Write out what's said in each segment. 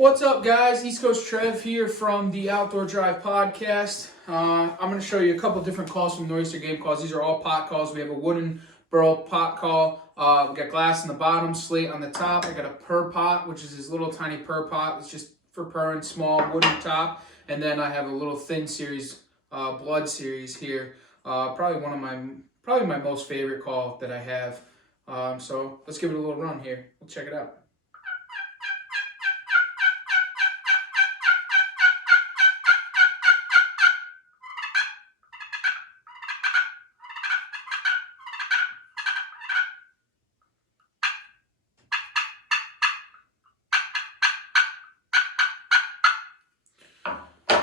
What's up, guys? East Coast Trev here from the Outdoor Drive podcast. I'm going to show you a couple different calls from Nor'easter Game Calls. These are all pot calls. We have a wooden burl pot call. We got glass on the bottom, slate on the top. I got a purr pot, which is this little tiny purr pot. It's just for purring, small wooden top. And then I have a little thin series, blood series here. Probably my most favorite call that I have. So let's give it a little run here. We'll check it out.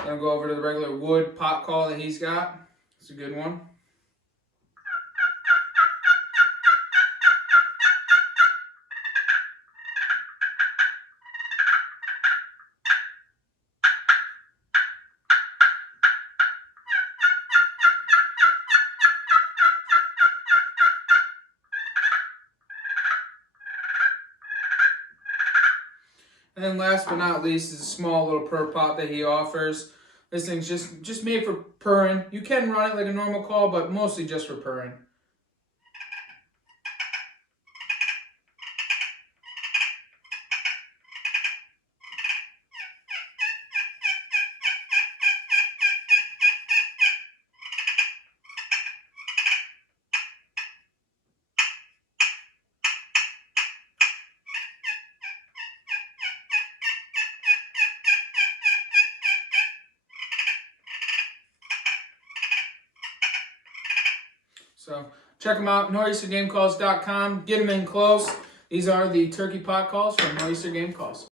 Gonna go over to the regular wood pot call that he's got. It's a good one. And then last but not least is a small little purr pot that he offers. This thing's just made for purring. You can run it like a normal call, but mostly just for purring. So check them out, nor'eastergamecalls.com. Get them in close. These are the turkey pot calls from Nor'easter Game Calls.